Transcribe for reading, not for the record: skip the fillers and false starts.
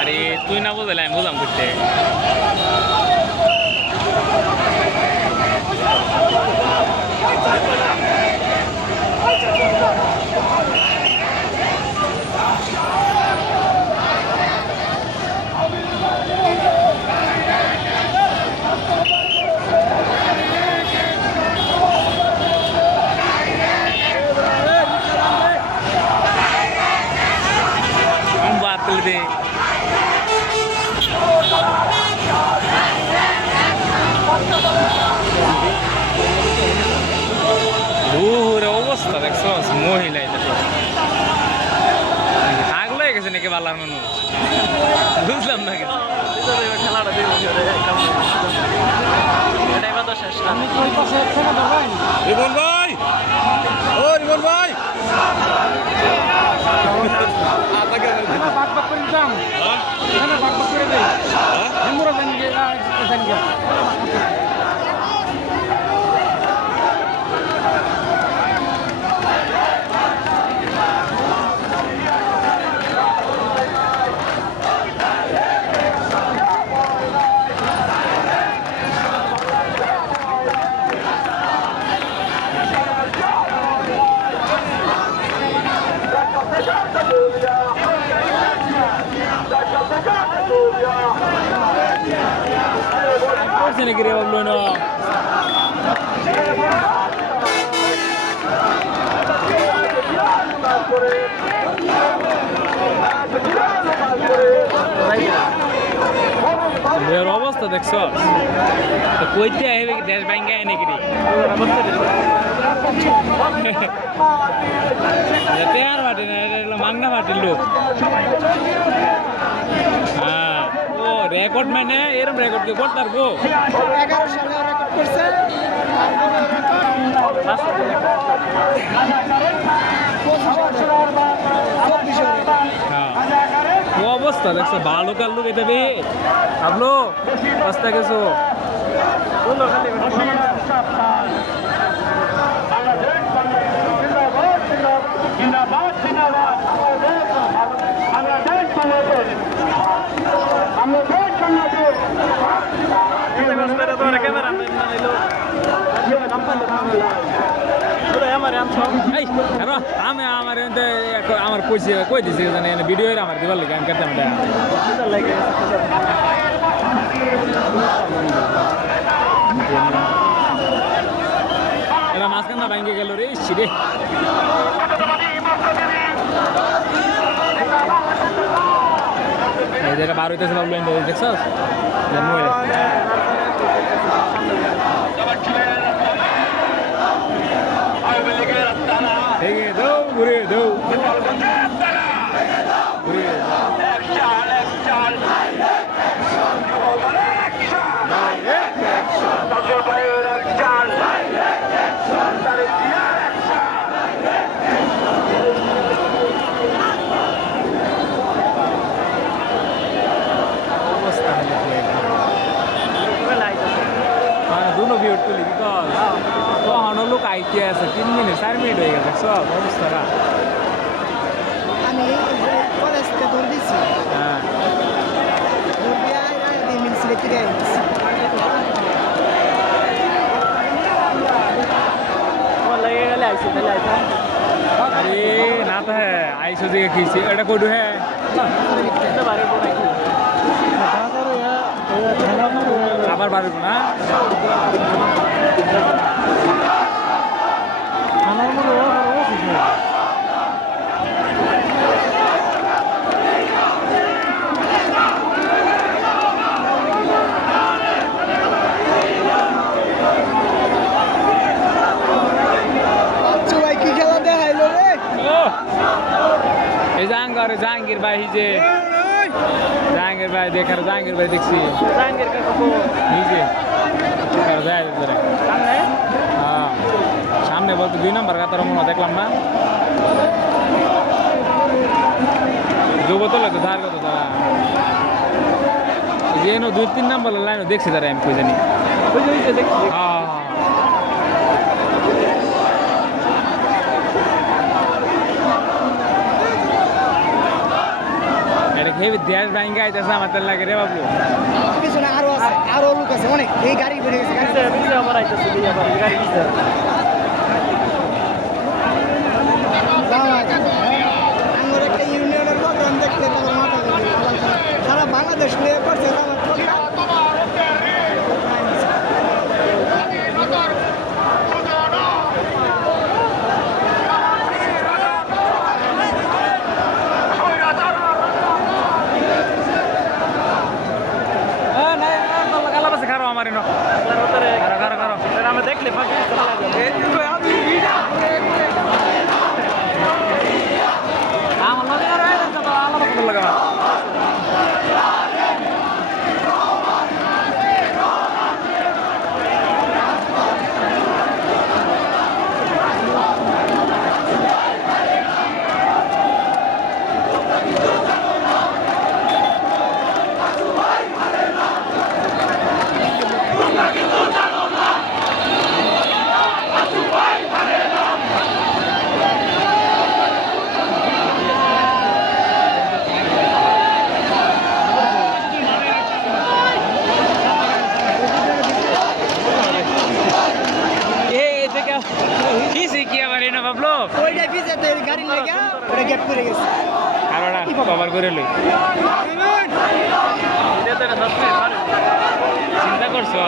আরে তুই না বুঝলে আমি বুঝলাম করতে দে দূরে অবস্থা দেখছো মহিলা এটা আগলো হয়ে গেছে নাকি বালার মানুষ বুঝলাম না কেন খেলাটা এটাই মাত্র শেষ না রিবন ভাই ও রিবন ভাই naকি রে বললো না এর অবস্থা দেখছো কইতে আইবে কি দেশ ভাঙ্গা আয় নাকি রে এতে আর বাটে না এটা মাংনা বাটিল লোক হ্যাঁ ও রেকর্ড মানে এরকম রেকর্ড কে করতে পারবো 11 সালে রেকর্ড করছে ও অবস্থা দেখছো ভালো কাল লোক এটা বে আপলো রাস্তা গেছো আমি আমার কইছি কই দিছি ভিডিও আমার দিবার লাগে আমি করতাম এটা মাঝখান না ভাঙ্গে গেল রে রে যেটা বার হইতেছে ভাবলেন দেখছো ঘুরে দৌ ঘুরে লোক আইতে আছে 3 মিনিট 4 মিনিট হয়ে গেছে সব অবস্থাটা আমি কলেজ থেকে দৌড় দিছি হ্যাঁ দৌড় দিয়ে 2 মিনিট সিলেক্ট করে আইছি লাগে গেলে আইছি তাহলে আইতা अरे ना तो है आई सोचे कि এটা কোডু है এটা বারে পড়ে কি আবার বাড়ব না আমার মনে হয় জাহাঙ্গীর ভাই যে জাহাঙ্গীর ভাই দেখার জাহাঙ্গীর ভাই দেখছি জাহাঙ্গীর কাকু নিজে হ্যাঁ সামনে বলতে 2 নম্বর কাতার মনে দেখলাম না যুবতলে তো ধার কত তারা যে 2-3 নম্বর লাইন দেখছি তারা আমি কই জানি হ্যাঁ হেবি দেশ ভাঙ্গা আইতেছে আমাদের লাগে রে বাবু পিছনে আরো আছে, আরো লোক আছে অনেক। এই গাড়ি বেড়ে গেছে, গাড়ি আমার একটা ইউনিয়নের প্রোগ্রাম দেখতে তখন মাথা ঘুরে। সারা বাংলাদেশ নিয়ে করছে আমার প্রোগ্রাম। খারো আমার এনো খারো খারো আমি দেখলে আমার লগে আর আলাদা করে লাগা কি আবার এনো বাবলো ওইটা ভিজেতে গাড়ি লেগে ওটা গ্যাপ করে গেছে। কারোটা কভার করে লই চিন্তা করছো